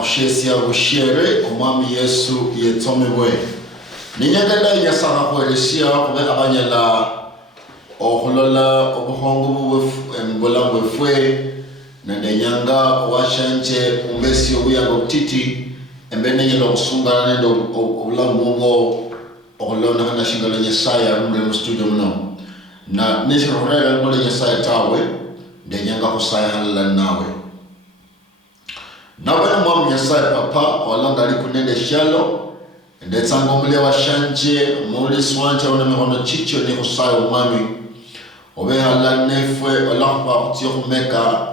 Makushesi bushere omwami Yesu yetomebwe. Ninyagala yasara kweleshia kube abanyala okulola obuhongo mbola bwefwe nende nyanga washanje umbesi obuyango butiti embene nyelo kusungana nende obulamu bwo okulona kana shingalo nyesaya mu studio muno na nishirorera ngole nyesaya tawe nde nyanga kusaya halala nawe nawe mwami nyesaya papa walanga likunende shalo ndetsango mule washanje muli swanje ona mehono chicho ni kusaya umami obe halala nefwe olakwa kutiyo kumeka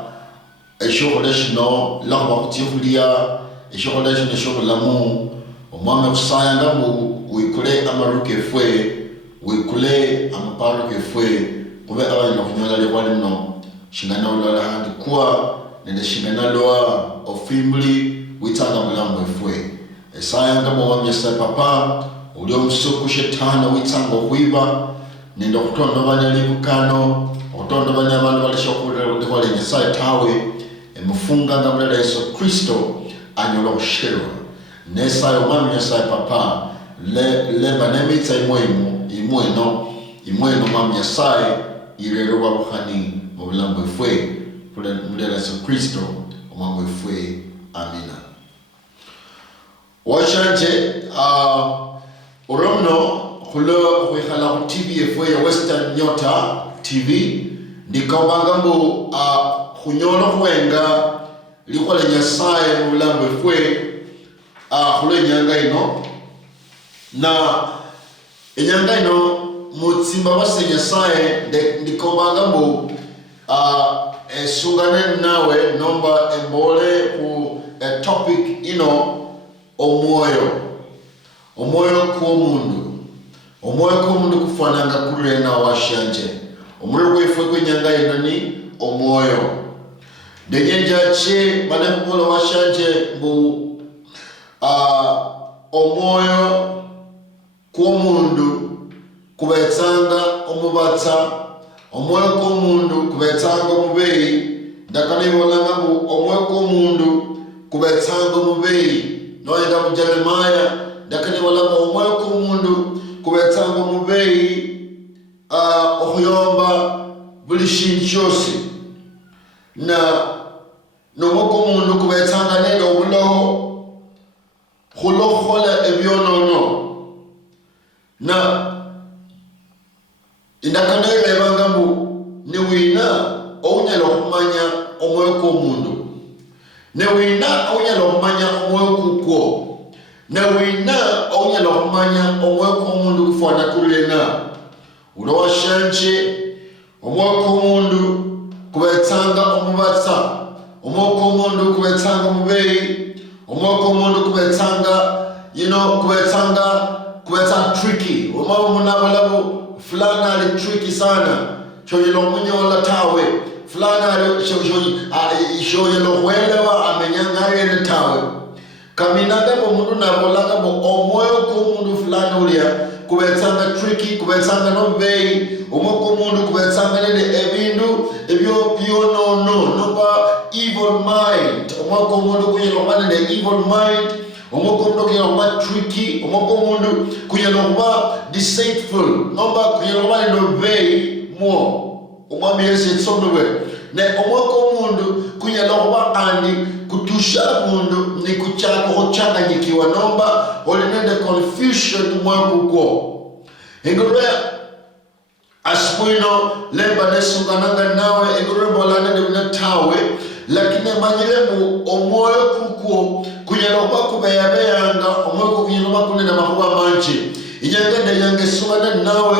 eshokoleshino lakwa kutiyo kulia eshokoleshino eshokolamu omwami kusaya ngamu wikule amaruke fwe wikule amaparuke fwe kube abana kunyola lekwali no shingana ulala handi kuwa nende shingana loa ofimli witanga mulamu fwe esaya ngamu wamyesa papa ulio msuku shetana witanga kuiba nende kutondo banya libukano kutondo banya abantu balishokule lekwali nyesaya tawe emufunga ngamula Yesu Kristo anyola ushero nesa umami nyesaya papa le banemitsa imweno mami nyesaya irero wabuhani mubulambo efwe mudela Yesu Kristo umambo efwe amina. Washanje uromno kulo kuikhala ku TV efwe ya Western Nyota TV ndikambangambo kunyolo kwenga likwala nyasaye mubulambo efwe khule nyanga ino na enyanga ino mutsimba base nyasaye ndikombanga mbu sungane nawe nomba embole ku topic ino omwoyo ku mundu kufananga kulena washanje omwoyo kwefwe kwenyanga ino ni omwoyo denyenja che manembola washanje mbu omwoyo k'omundu kubetsanga omubatsa omwoyo k'omundu kubetsanga omubeyi ndakanibolanga mbu omwoyo k'omundu kubetsanga omubeyi noyenda mu Jeremiah ndakanibolanga omwoyo k'omundu kubetsanga omubeyi okuyomba buli shintu kyose na nomwoyo k'omundu kubetsanga nende obuloho khulokhola ebyonono na indakana irebanga mbu niwina ounyala okumanya omwoyo k'omundu niwina ounyala okumanya omwoyo kukwo niwina ounyala okumanya omwoyo k'omundu kufana kulena ulo washanje omwoyo k'omundu kubetsanga omubatsa omwoyo k'omundu kubetsanga omubeyi omwoyo k'omundu kubetsanga kubetsanga tricky omama munabalabu fulana ali tricky sana shoyelo munyola tawe fulana ali shoyelo kuelewa amenyanga yele tawe kaminaga bomundu nabolanga bo omwoyo k'omundu fulana ulia kubetsanga tricky kubetsanga nombeyi omwoyo k'omundu kubetsanga nende ebindu ebyonono noba evil mind omwoyo k'omundu kuyelo nende evil mind omwoyo k'omundu kuyelo kuba tricky omwoyo k'omundu kuyelo kuba deceitful noba kuyelo kuba nende obeyi mwo omwami Yesu etsomebwe ne omwoyo k'omundu kuyelo kuba andi kutusha mundu ni kuchanganyikiwa nomba oli nende confusion mwoyo kukwo engolwe aspuino lemba nesungananga nawe engolwe bolana nende unatawe lakini manyilemu omwoyo kukwo kunyala kuba kubeyabeyanga omwoyo kunyala kuba kunena makuba manji inyangende yange sungana nawe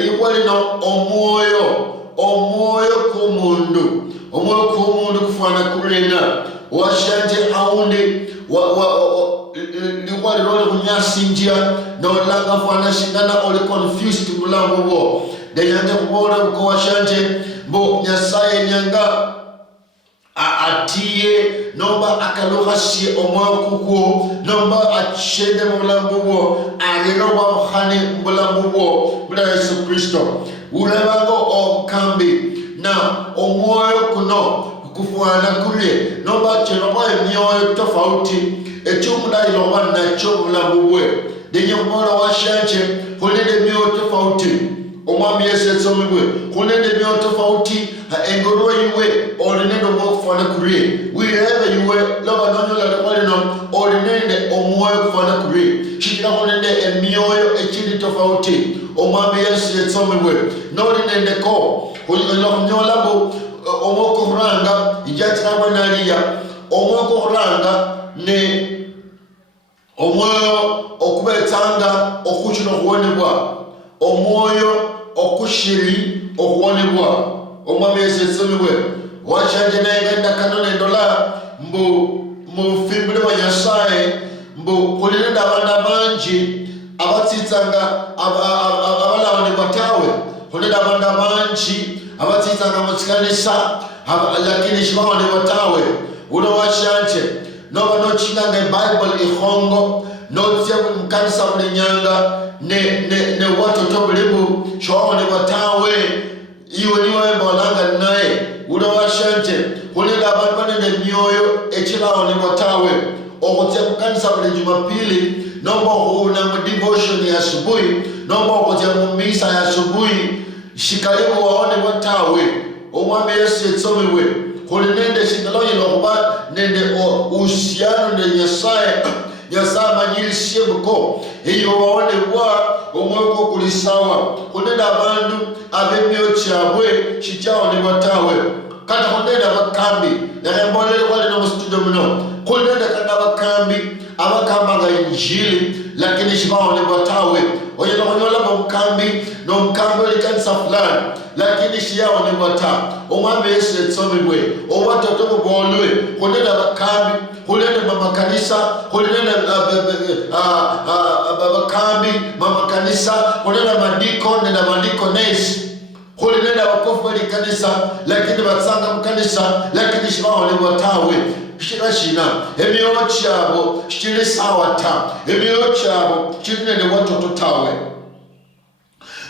liwa lino omwoyo k'omundu kufana kulena washanje aundi liwa lino kunyasinjia nolanga fana shingana oli confused mulambo bo deyange kubona uko washanje mbo nyasaye nyanga atiye nomba akalohashie omwoyo kukwo nomba achende mubulambo bwo alero wabuhane mubulambo bwo bula Yesu Kristo urebango omukambi na omwoyo kuno kufuana kulie noba chenoba emyoyo tofauti echumda iloba na chobula bubwe denye kumora washanje kulinde myoyo tofauti omwami Yesu etsomibwe kulinde myoyo tofauti engoro yiwe olinendo kufuana kulie wherever you were loba nonyola lekwalino olinende omwoyo kufuana kulie shikira kulinde emyoyo echindi tofauti omwami Yesu etsomibwe nolinende ko kulonyola bo omoko kuranga ijatira banaliya omoko kuranga ne omwoyo okubetanga okuchino kuonebwa omwoyo okushiri okuonebwa omwami Yesu etsomibwe washanje nengenda kanone ndola mbu fimbule wa Nyasaye mbu kulinda abana banji abatsitsanga abalaone batawe kulinda abana banji abatsitsanga mutsikanisa lakini shibaone batawe uno washanje noba nochinanga Bible ihongo notia mkanisa mlinyanga ne watoto bulibu shaone batawe iwe niwe mbolanga naye uno washanje kulinda abantu banende myoyo echilaone batawe okutia mkanisa buli Jumapili nomba una devotion ya asubuhi nomba okutia mumisa ya asubuhi shikalibu waone batawe omwami Yesu etsomibwe kulinende shingalonye lokuba nende uhusiano ne Nyasaye manyirisiye buko iyo waone bwa omweko kulisawa kunenda abantu abemyo cyabwe shichaone batawe kata kunenda bakambi nembole kwali no studio muno kunenda kana bakambi abakamba injili lakini shibaone batawe oyela konyola bakambi no mkambi likanisa fulani lakini shiyaone bata omwami Yesu etsomibwe owatoto bolwe kunenda bakambi kulenda mama kanisa kulenda bakambi mama kanisa kulenda mandiko nenda mandiko nesi kulenda wakofu wali kanisa lakini batsanga mkanisa lakini shibaone batawe shina emyoyo cyabo shikiri sawa ta emyoyo cyabo shikiri watoto tawe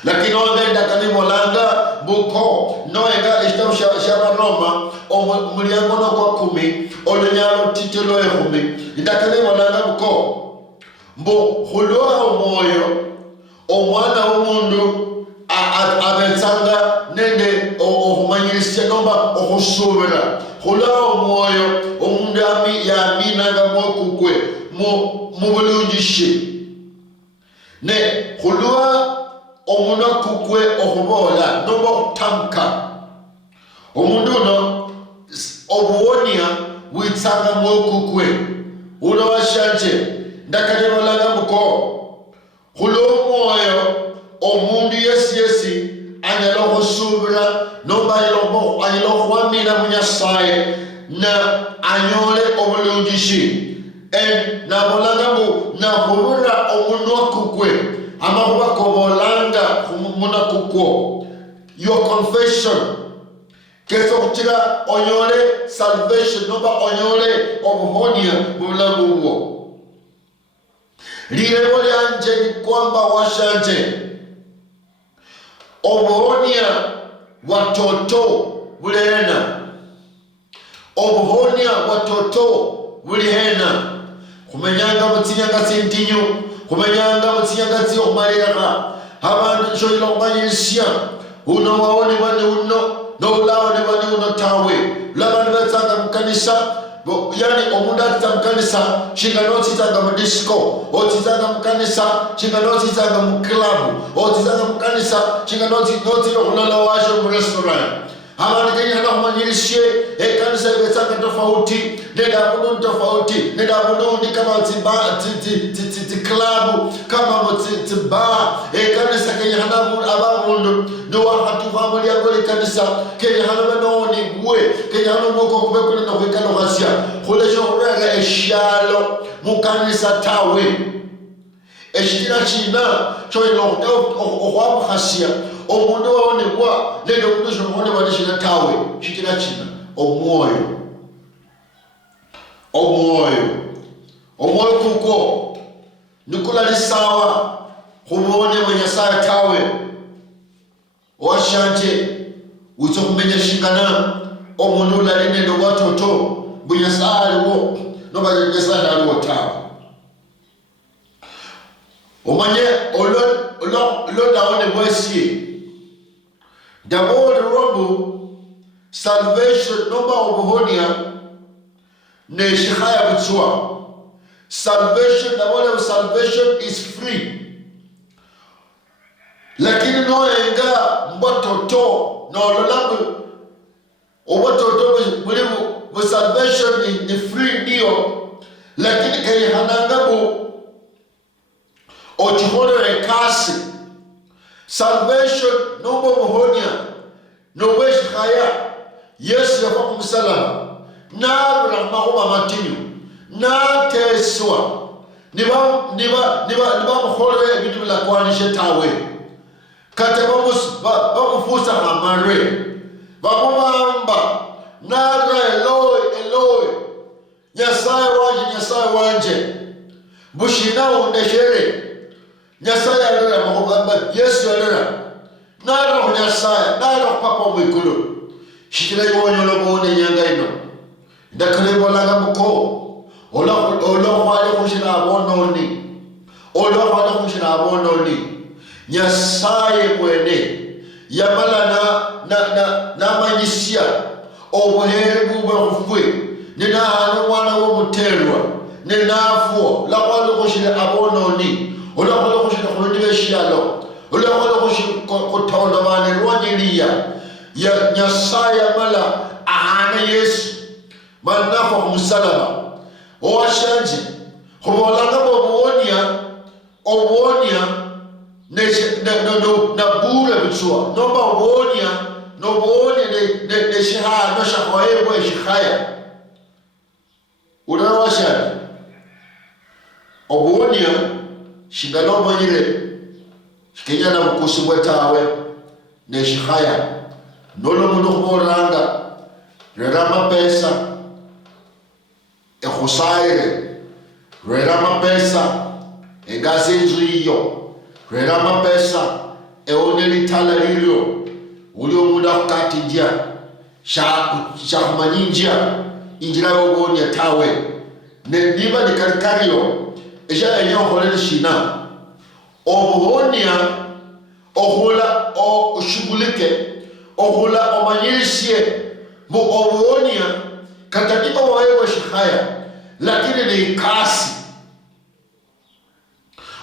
lakini wangenda kanimolanga buko noenga ishtabu shabaroma omulyango no kwa 10 olunyalo titelo 10 ndakanimolanga buko mbo huloa omoyo omwana w'omundu abetsanga nende okumanyirisiya nomba okusubira huloa omoyo omundu yaminanga mwokukwe mu bulungishi ne huloa omundu akukwe okubola nomba okutamka omundu uno obuwonia witsanga mwokukwe uno washanje ndakanebolanga muko hulo omwoyo omundu yesi anyala okusubira nomba anyala okuwamira mu Nyasaye na anyole obulungishi nabolanga mbu nahulura omundu akukwe amakuba kobolanga muna kukwo your confession keso kutira onyole salvation nomba onyole obuhonia mulamu bwo lirebo lyanje ni kwamba washanje obuhonia watoto bulena obuhonia watoto bulihena kumenyanga mutsinyanga sintinyu kumenyanga mutsinyanga tsiyo kumalira abantu nchoyila kumanyisya uno waone bane uno no ulaone bane uno tawe labani betsanga mukanisa yani omundu atitsa shinganotitsanga mu disco otitsanga mukanisa shinganotitsanga mu club otitsanga mukanisa shinganotitsanga kulala washo mu restaurant abantu kenyana kumanyirisye ekanisa ibetsanga tofauti nenda mundu tofauti nenda mundu kama ti club kama ti bar ekanisa kenyana abundu no wakati family yako ekanisa kenyana banoni gwe kenyana moko kubekule no kwekalo gasya kulejo kurega eshalo mukanisa tawe eshitira china choyilo okwabkhasya omundu waonebwa lelo omundu shomone banishina tawe shitira china omwoyo kuko nikula lisawa kubone Nyasaye tawe washanje utsokumenya shingana omuntu lalinde ndo watoto bunyasali wo no banyasali ali watawa omanye olo daone bwesi dawole robo salvation nomba obuhonia ne shihaya butswa salvation dawole salvation is free lakini no enga mbototo no lolabu obototo bulibu salvation ni free ndio lakini kay hanangabu ochihodore kasi salvation nomba obuhonia no wesh khaya yesu yafa kumsalama na rahmahu matinyu na teswa niba mkhore bitu la kwanisha tawe kate bamufusa hamare babumamba nara eloi nyasaye wanje bushina undeshere nyasaye alera mahobamba yesu alera nara nyasaye nara papa mwikulu shikira yonyo lobone nyanga ino ndakale bolanga muko ola wale kushina abononi nyasaye mwene yamala na manyisia obuhebu bwafwe nina hanu mwana wo muterwa ninafuo la wale kushina abononi ola wale kushina kulundiwe shialo ola wale kushina kutonda wane rwanyilia ya nyasaye mala ahana yesu manafa kumusalama owashanje kubolanga obuonia na bure bitswa nomba obuonia ne shihaya no shahwaye shihaya unawashanje obuonia shingalo manyire shikenya na mkusubwe tawe ne shihaya nolo muno kuboranga rerama pesa ekhusaire rerama pesa engasenziyo rerama pesa eonelitala lilyo ulio muda kati njia shakumanyinjia injira yogonia tawe niba nikarikario esha enyo holele shina obuhonia ohula oshugulike ohula omanyirishie mu obuhonia kataniba waewe shihaya lakini ni kasi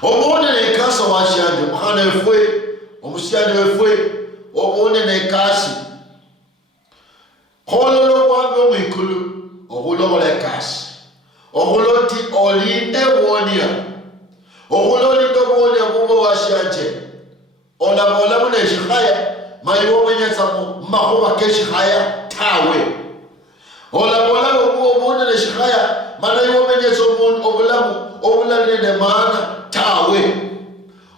obuhonia ni kasi washanje mkhana wefwe omusiani wefwe obuhonia ni kasi hololo wambe mwikulu ohulo ole kasi ohuloti olinde wonia ohulolinde wonia mubo washanje ola mune shihaya mayiwo menyetsa mahuwa keshihaya tawe ola obone le shihaya mana yiwo menyetsa obulamu ne maana tawe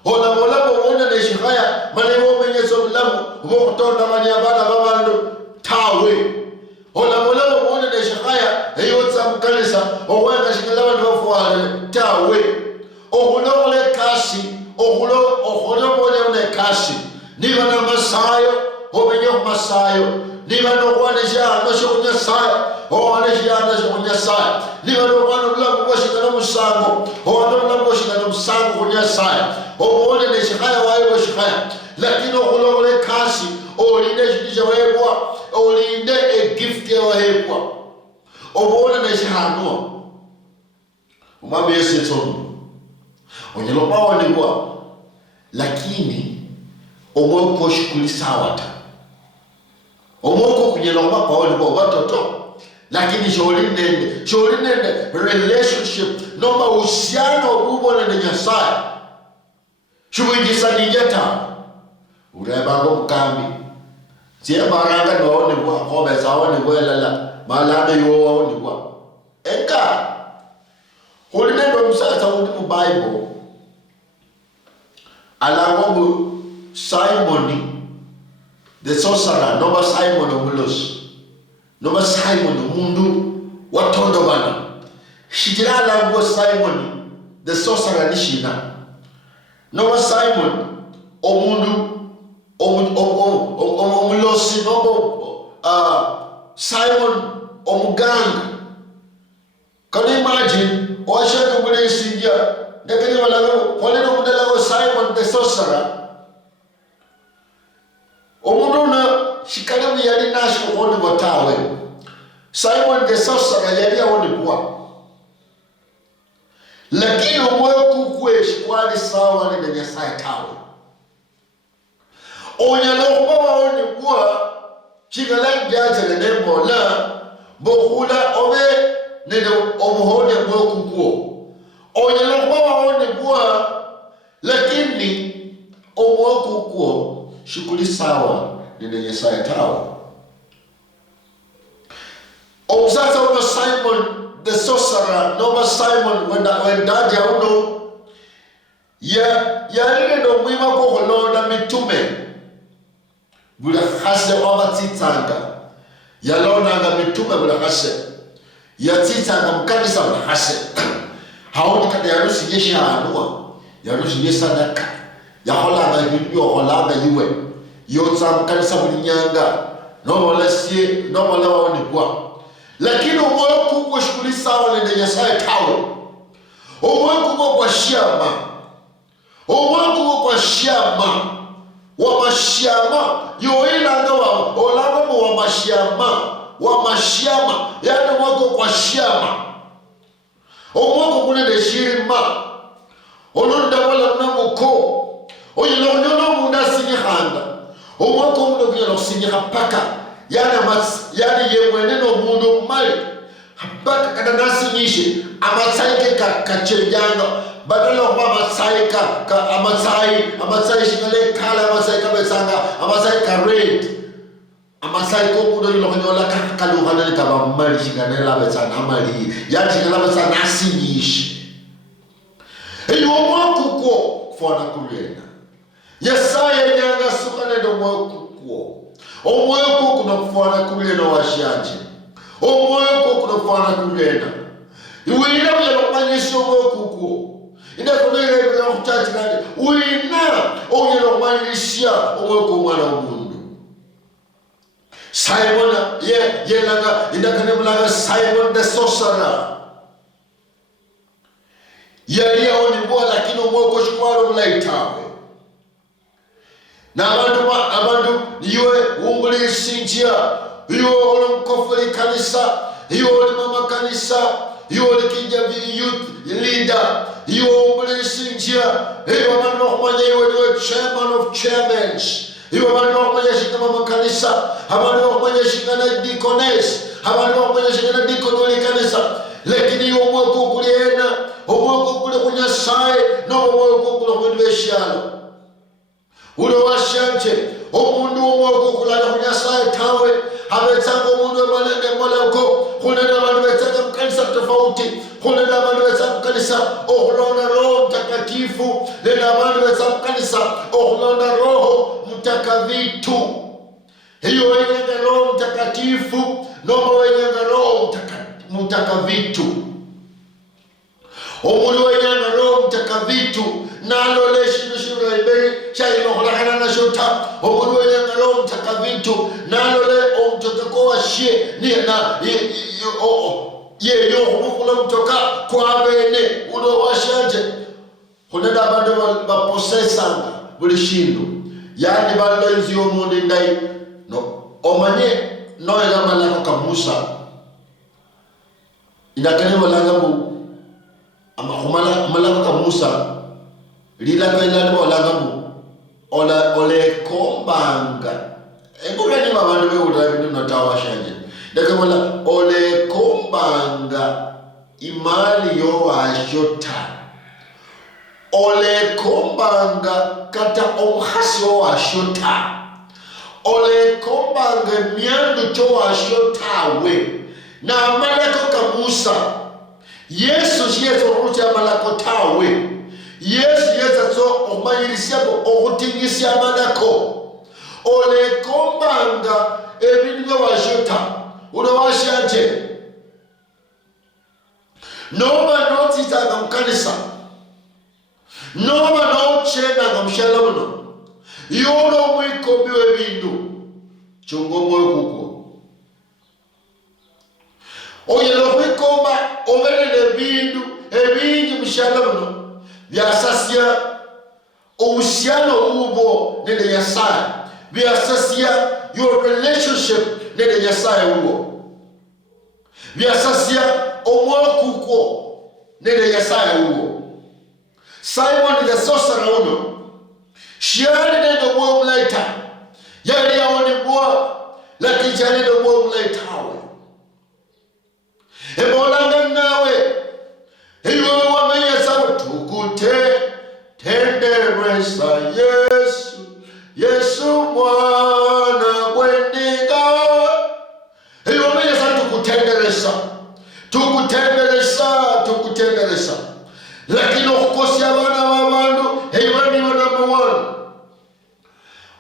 ola obone le shihaya mana yiwo menyetsa obulamu bokutonda mani abana babandu tawe ola obone le shihaya eyotsa mukalisa okwenda shikala bandu bafuwale tawe ohulole kasi ohulole kasi niba na masayo obenye masayo niba no kwanisha no shunyasayo owanisha no shunyasayo niba no kwanu la kushika no musango owana la kushika no musango kunyasayo obone ne shikaya wayo shikaya lakini okulole kasi olinde shidije webwa olinde a gift ya webwa obone ne shihano umame Yesu tsono onyelo bawo ni bwa lakini omoko shikulisawata omoko kunyelomba kwaoli kwa watoto lakini sholi nende relationship nomba uhusiano ubona na nyasaye shuwijisa nijeta urebango mkambi siye baranga niwaone kwa kobe saone kwa lala malanda yuwa waone kwa enka holi nendo msasa uli mu Bible alawangu Simon the sorcerer noba Simon omulos noba Simon omundu watondo bana shijirala ngo Simon the sorcerer nishina noba Simon omundu omulosi nobo Simon omuganga. Can you imagine? Oshaka mule sinja. Ndakani walago poleno mudalago Simon the sorcerer. Omuduna shikalamu yali nasho oni botawe. Simon the sorcerer yali oni bwa. Lakini omwoyo kukwe shikwali sawa ni Nyasaye tawe. Onyalokuba oni bwa chigala jaje nembo la bohula obe nende omuhone mwoyo kukwo. Onyalokuba oni bwa lakini omwoyo kukwo shikuli sawa ni Nyasaye tawe. Obsasa uno Simon the sorcerer, no Simon when daja uno ya lile ndo mwima kwa kulonda mitume bula khase wabatitanga ya lonanga mitume bula khase ya titanga mkanisa bula khase haoni kata ya rusi yesha anua ya rusi yesa daka ya holanga hiyo holanga yiwe yotsa mkanisa bulinyanga no wala sie no wala waoni kwa. Lakini umwoyo kukwo shukuli sawa nende Nyasaye tawe. Umwoyo kukwo kwa shama. Umwoyo kukwo kwa shama. Wa mashama. Yoilanga wa olanga mu wa mashama. Wa mashama. Yani umwoyo kukwo kwa shama. Umwoyo kukwo nende shirima. Olunda wala mnamuko. Oyilonyono munda sinihanda. Umwoyo kukwo munda kuyalo sinihapaka. Yani yemweneno mundu mali habaka kada nasi nishi amatsaike kachenjanga badala kwa amatsaika ka amatsai shingale kala amatsaika besanga amatsaika red amatsaiko mundu yilonyola kaluhana ni kaba mali shingane la besanga mali yani shingala besanga nasi nishi eyo mwakuko kufana kulena Nyasaye nyanga sukane ndo mwakuko. Omwoyo ko kunafana kulena washanje. Omwoyo ko kunafana kulena. Iwina byalomanyisho okuko. Ina kunere byakutati kandi. Uina oyelomanyisha omwoyo ko mwana omundu. Simon yelanga indakanemulaga Simon the sorcerer. Yali yaoni bwa lakini omwoyo ko shikwalo mulaitawe. Na abantu niwe unguli sinjia iwe ole mkofuli kanisa iwe ole mama kanisa iwe ole kinja youth leader iwe unguli sinjia iwe abantu bakumanya iwe chairman of chairmans iwe abantu bakumanya shika mama kanisa abantu bakumanya shika na deaconess abantu bakumanya shika na deacon kanisa lakini iwe omwoyo kuliena omwoyo kuli kunyasaye no omwoyo kuli kunbeshalo ulo washanje omundu omwoyo kulala kunyasaye tawe abetsanga omundu emalenge moleko kunena abantu betsanga mkanisa tofauti kunena abantu betsanga mkanisa okulonda roho mtakatifu nena abantu betsanga mkanisa okulonda roho mtakavitu hiyo wenyenga roho mtakatifu noma wenyenga roho mtakavitu omundu wenyenga roho mtakavitu nalo leshindu shiro iberi chaino hulakana na shota omundu wenyenga roho mtakavitu nalo le omtotoko wa shie ni na ye yo humukula mtoka kwa bene uno washanje hunenda abandu baposesanga buli shindu yani balo nzi omundu ndai no omanye no elama lako kamusa indakane walanga mu amahumala malako kamusa lila kwenda walanga mu ole kombanga engulani babandu beutabitu natawa shanje ndakamala ole kombanga imali yo washota ole kombanga kata omhasi yo washota ole kombanga miandu to washotawe na malako kamusa Yesu ruti amalako tawe Yesu so omayirisiabo okutingisya amalako ole kombanga ebintu washota uno washanje noba notitanga mkanisa noba nochenanga mshala muno yolo mwikobiwe bindu chongo moyo kuko oyelo kwikomba obelele bindu ebingi mushala buno byasasya obusyano ubo nende Nyasaye, byasasya your relationship nende Nyasaye ubo, byasasya omwokuko nende Nyasaye ubo. Simon the sorcerer uno shiali nende mwo mlaita yali yawone mwa lakini chali nende mwo mlaitawe ebolanga nawe iwe wamenya sawa tukutenderesa Yesu mwana wendiga iwe wamenya sawa tukutenderesa lakini okukosi abana b'abantu iwe niwe number one.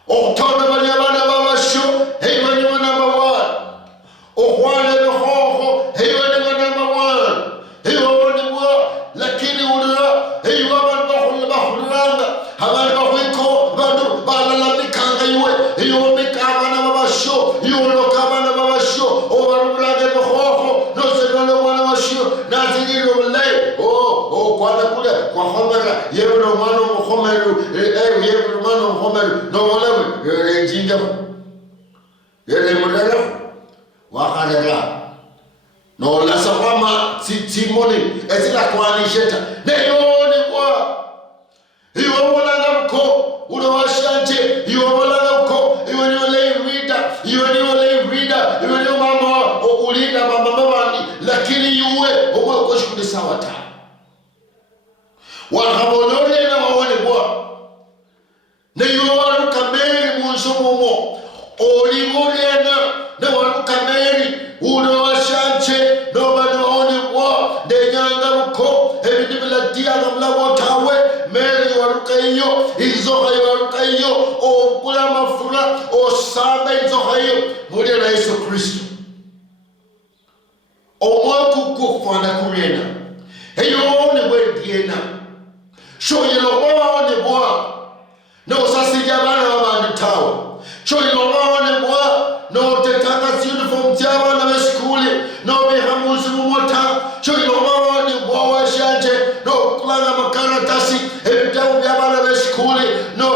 Okutonda bali abana b'abasho iwe niwe number one. Okwana ebihoho iwe niwe number one. Iwe wonibwa lakini ulira iwe abantu bahuliranga abantu bahwiko abantu balalamikanga iwe omika abana b'abasho iwe oloka abana b'abasho obarubulaga ebihoho nosenole omwana washo nazirira obulayi kwana kule kwa homera yewe no mwana omuhomeru yewe no mwana omuhomeru no walawe njinga yele mudala wakarera no lasa kwama timoni ezila kwanisheta neyone kwa iwe molanga mko ulo washanje iwe molanga mko iwe ni ole reader iwe ni mama ulinda mama babani lakini iwe okoshukudi sawa ta wahabonole na waone bwa ne yowaru kameri munsomomo olimolena ne waru kameri uno washanche no banone bwa de nyanga ruko ebidibila diaga mlabo tawe meri waru kayo izo waru kayo o kula mafura o saba izo kayo muri na Yesu Kristo o mwaku kufana kurena eyone bwediena shoyelo waone bwa no sasija bana abantu tawe shoyelo waone bwa no tetanga uniform tyabana beskule no behamuzi mumota shoyelo waone bwa washanje no kulanga makaratasi ebitabu byabana beskule no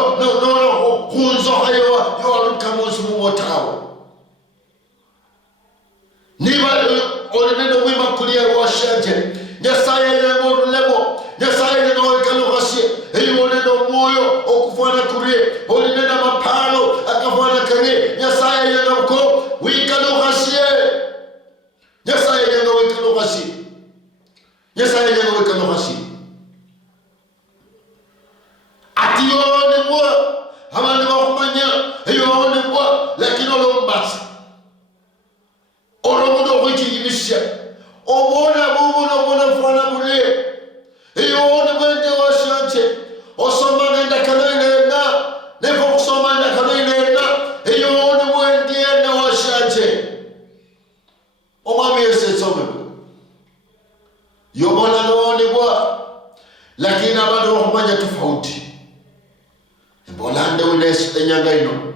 kunzo hayo yo alukamuzi mumotawe niba olinendo wima kulia washanje Nyasaye yengo lebo Nyasaye yengo kalogasi eyonendo moyo okufana kurie olinenda mapalo akafana kare Nyasaye yengo ko wikalogasi Nyasaye yengo wikalogasi atiyone mo abandi bakumanya eyone mo lakini olombasa oromudo kwikimisha obona fana bule eyone bende washanche osoma nenda kanoina nevo kusoma nenda kanoina eyone bende na washanche omami yesetsome yobona none bwa lakini abantu bakumanya tofauti bolande unesu enyanga ino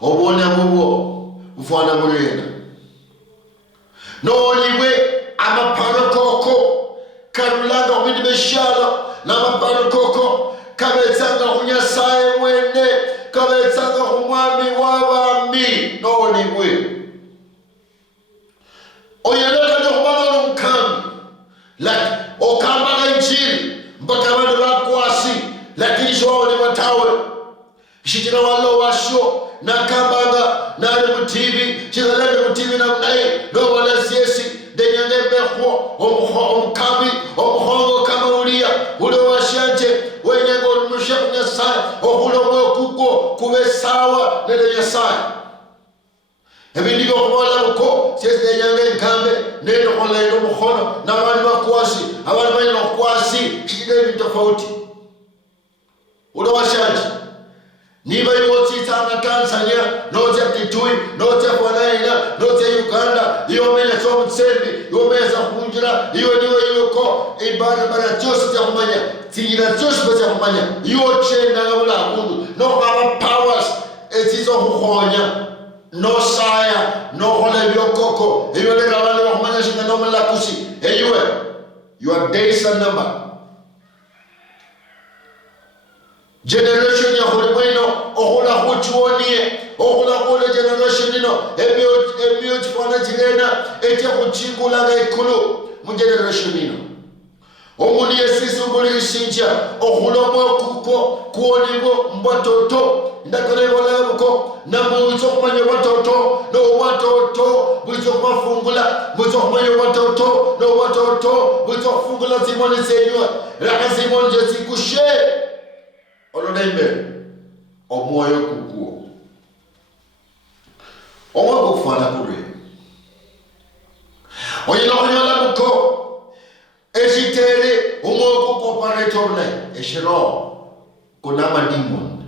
obona bubo ufana bulena noliwe amaparokoko karulanga windi beshala na amaparokoko kabetsanga kunyasaye wende kabetsanga kumwami wabami noliwe oyeleka nokubana nomkhambi like okamba injili mpaka abantu bakwasi lakini shwaone batawe shitira walo washo nakambanga nali mu TV chizalende mu TV na naye no wala siesi denyande bekho omukhambi omuhongo kama ulia ule washanje wenyengo lumushafu Nyasaye okulo kuko kube sawa nele Nyasaye ebindi okubola uko siesi denyande nkambe nendo kola ino mukhono na bali bakwasi abali bali bakwasi chide bintu tofauti ule washanje niba yotitanga Tanzania noja Kitui noja Bonaina noja Uganda yomenya somtsembi yomeza kunjira niwe yuko ibara bara chose ya kumanya tingira chose baza kumanya yoche na wala mundu no aba powers ezizo kuhonya no saya no hole biokoko eyole gabale bakumanya shinga no melakusi eyuwe your days are numbered. Generation ya hulweno ohula huchuonie ohula hule generation ino ebyo chifana chilena etia kuchingula ga ikulu mu generation ino omuni yesisi ubuli isinja ohula mwakuko kuonigo mbatoto ndakale walabuko na mwizo kumanya watoto no watoto mwizo kumafungula mwizo kumanya watoto no watoto mwizo kufungula zimoni senyua raka zimoni jesikushe olodembe omwoyo kukuo omwoyo kufana kure oyino kunyola buko esitere omwoyo kukoparetole eshiro kuna madimon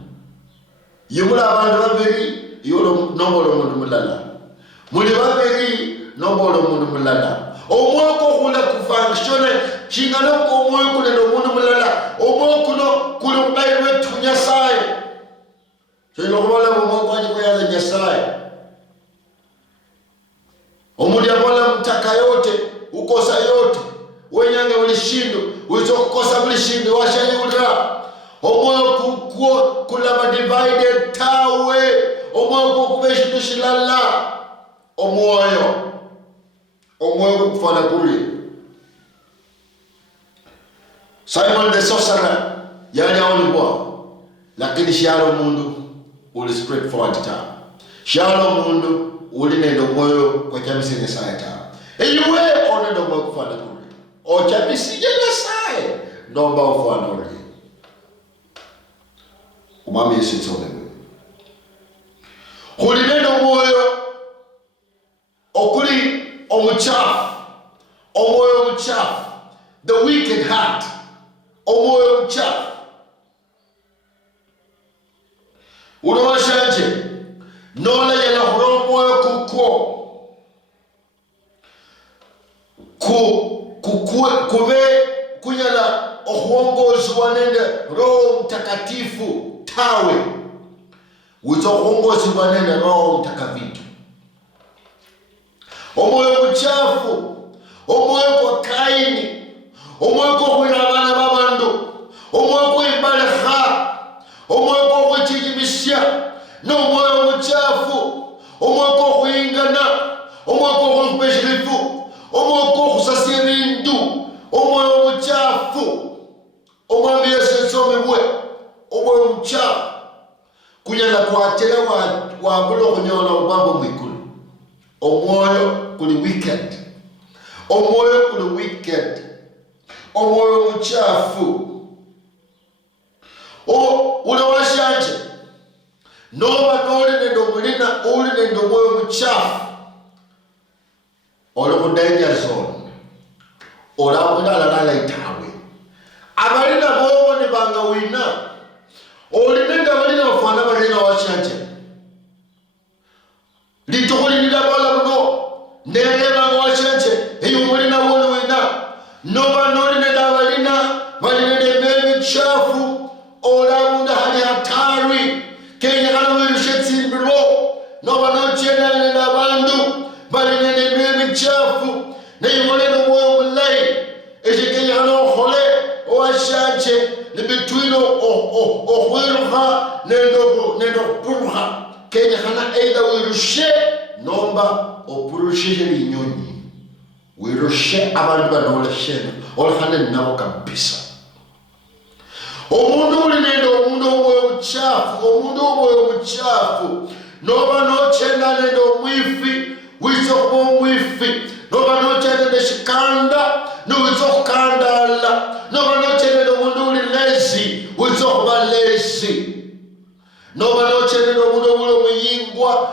yumula abantu babiri yolo nombolo mundu mulala muli babiri nombolo mundu mulala omwoyo kula kufunctione chingano ko omwoyo kule no mundu mulala omwoyo kuno kulo baywe tunya sai selo wala omwoyo kwaje ko yaza nyasai omudi abola mtaka yote ukosa yote wenyanga ulishindo ulizokosa ulishindo washayulira omwoyo kukuo kula divided tawe omwoyo kubeshindu shilala omwoyo kufana kuli Simon the sorcerer yali aonibwa lakini shalo mundu uli straightforward ta shalo mundu uli nendo moyo kwa chamisi ne saita eyiwe onendo moyo kufana kuli o chamisi ne sai ndomba ufana kuli umami Yesu tsone uli nendo moyo okuli omuchafu omoyo mchafu the wicked heart omoyo mchafu unawashanje nola yala horo moyo kube kunyala ohongozi wanende Roho Mtakatifu tawe wito ohongozi wanende Roho Mtakatifu omoyo mchafu omoyo kwa Kaini omoyo kwa kuirabana babandu omoyo kwa imbaleha omoyo kwa kuchijibisha no omoyo mchafu omoyo kwa kuingana omoyo kwa kupeshirifu omoyo kwa kusasia bindu omoyo mchafu omoyo miyesensome bwe omoyo mchafu kunyala kuatela wa bulo kunyola ubambo mwikulu omwoyo kuli wicked omwoyo kuli wicked omwoyo mchafu unawashanje noba noli nendo mulina uli nendo mwoyo mchafu oli ku danger zone olabudalala itawe abalina bobo ne banga wina oli nenda balina bafana balina washanje litukulinira bala buno ndegera washanje eyo mulina wona wina noba noli nenda balina de chafu olabunda hali hatari kenya kana wirushetsimbi로 noba no chena nenda bandu balina de chafu ne moleno moyo mulai eje kenya kana hole washanje ne between ohwirha nendo purha kenya kana either wirushe nomba opurushe linyonyi wirushe abantu banoleshena olhane nabo kabisa omundu uli nendo omundu omwoyo mchafu noba nochenda nendo mwifi wizo kuba mwifi noba nochenda nendo shikanda wizo kukandala noba nochenda nendo omundu uli lazy wizo kuba lazy noba nochenda nendo omundu uli omuyingwa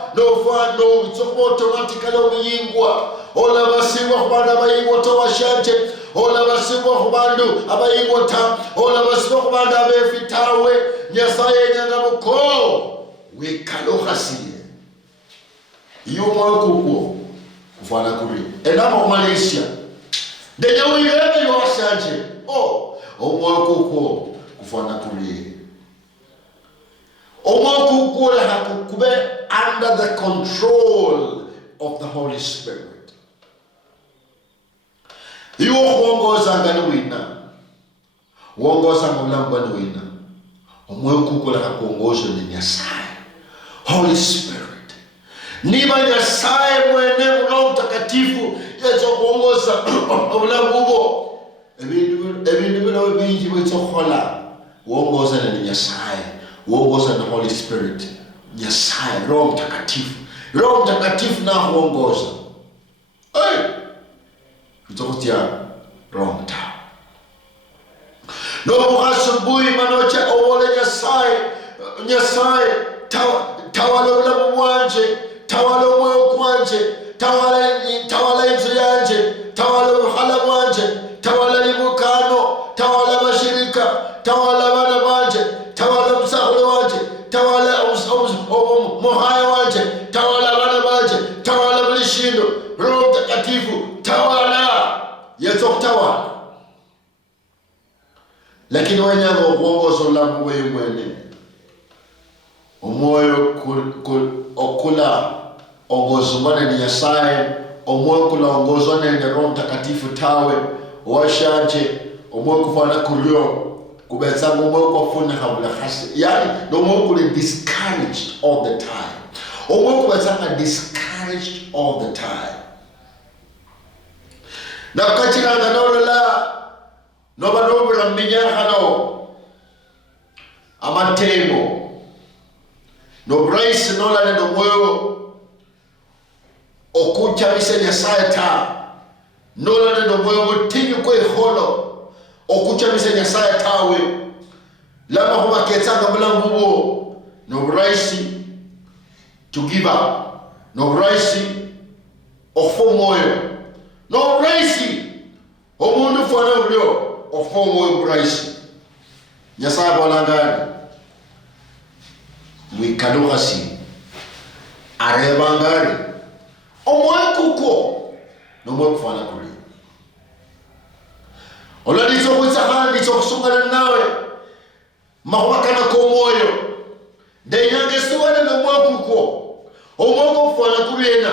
wizo kuba automatically omuyingwa ola basibwa kubandu abayingwa towashanje ola basibwa kubandu abayingwa ta ola basibwa kubandu abefitawe nyasaye nyanga muko wekalokhasiye iyo mwoyo kukwo kufana kuri enamo Malaysia ndenya uyebe yowashanje omwoyo kukwo kufana kuri Omoku kule hakukube under the control of the Holy Spirit. Iyo kuongoza ngani wina. Uongoza mlango ni wina. Omoku kule hakuongoza ni Nyasaye. Holy Spirit. Niba Nyasaye mwene Roho Mtakatifu yezo kuongoza mlango. Ebindu bila bingi wetokhola. Uongoza ni Nyasaye. Uongoza na Holy Spirit. Nyasaye, Roho Mtakatifu. Roho Mtakatifu na huongoza. Kutokutia Roho Mtakatifu. No asubuhi manocha owole Nyasaye tawala ulamu wanje, tawala moyo kwanje, tawala inzu yanje, tawala uhala wanje, tawala limukano, tawala mashirika, tawala wana wanje, tawala msahulu wanje, tawala mohaya wanje, tawala wana wanje, tawala mlishindo. Roho Mtakatifu tawala, yeso tawala. Lakini wenyango kuongozo ulamu wewe mwene omoyo okula ongozwa ni Nyasaye, omoyo kula ongozwa nende Roho Mtakatifu tawe washanje, omoyo kufana kulio kubetsa omoyo kufuna habula khasi, yani omoyo kule discouraged all the time, omoyo kubetsa discouraged all the time. Na kachiranga nolola no banobula minyahano amatemo no brace nola nendo moyo okucha mise Nyasaye ta nola nendo moyo mutinyu kwe holo okucha mise Nyasaye tawe lama huma ketsanga mlangubo no brace to give up, no brace ofo moyo, no brace omundu fana ulio ofo moyo brace Nyasaye balangani wikaluhasi arebangari omoyo kuko no moyo kufana kuli oladizo kwisahandi chokusungana nawe mawakana ko moyo denyange suwana no moyo kuko omoyo kufana kulena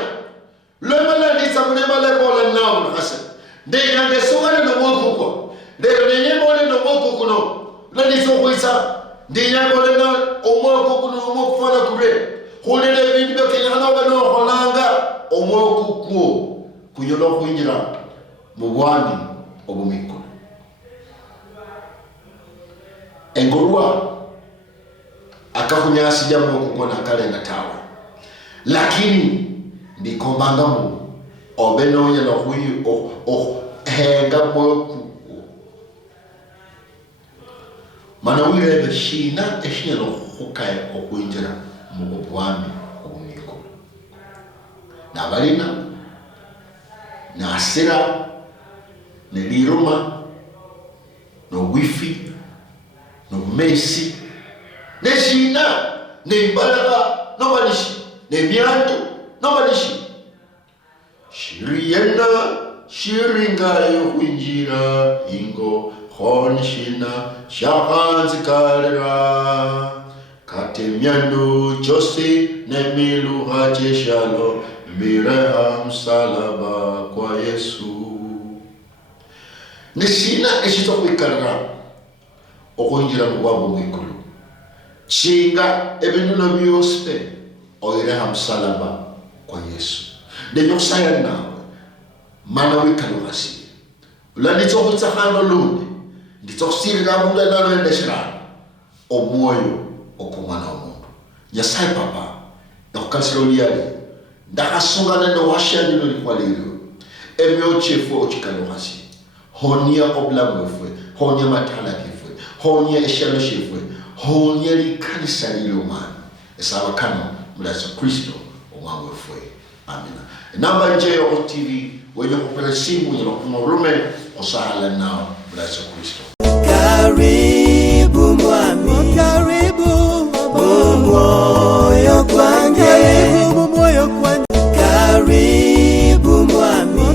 lemala ndisa mnemale bola nawe hasa denyange suwana no moyo kuko lero nenyemole no moyo kuko no ladizo kwisa ndinyambo lena omwoko kuno omwoko fana kure hulele bintu bekenyana bano holanga omwoko kuo kunyolo kuinjira mu bwami obumiko engorwa akakunyasi jambo kukona kale na tawa lakini ndikombanga mu obenonya no huyu henga mwoko mana wile shina eshina lo hukaye okuinjira mu bwami obumiko na balina na asira ne liruma no wifi no mesi ne shina ne mbalaga no balishi ne mianto no balishi shiriyena shiringa yo kuinjira ingo Honshina shakanzi kalera katemyando chose nemilu hacheshalo mireha msalaba kwa Yesu nishina eshito kwikalera okunjira mubwabo mwikulu chinga ebinuno byose oireha msalaba kwa Yesu ndenyosaya nawe mana wikalurasi ulanditso kutsahano lunde nditokusirira munda nalo endeshirana omwoyo okumwana omundu Nyasaye papa ndakukasiro liyali ndakasungana no washanilo likwaliro emyo chefo ochikalohasi honia oblamu efwe honia matala kefwe honia eshalo shefwe honia likanisa lilo mana esaba kano mulaso Kristo omwangu efwe amina. Namba njeyo TV wenye kupela simu wenye kumarume osahala nao mulaso Kristo.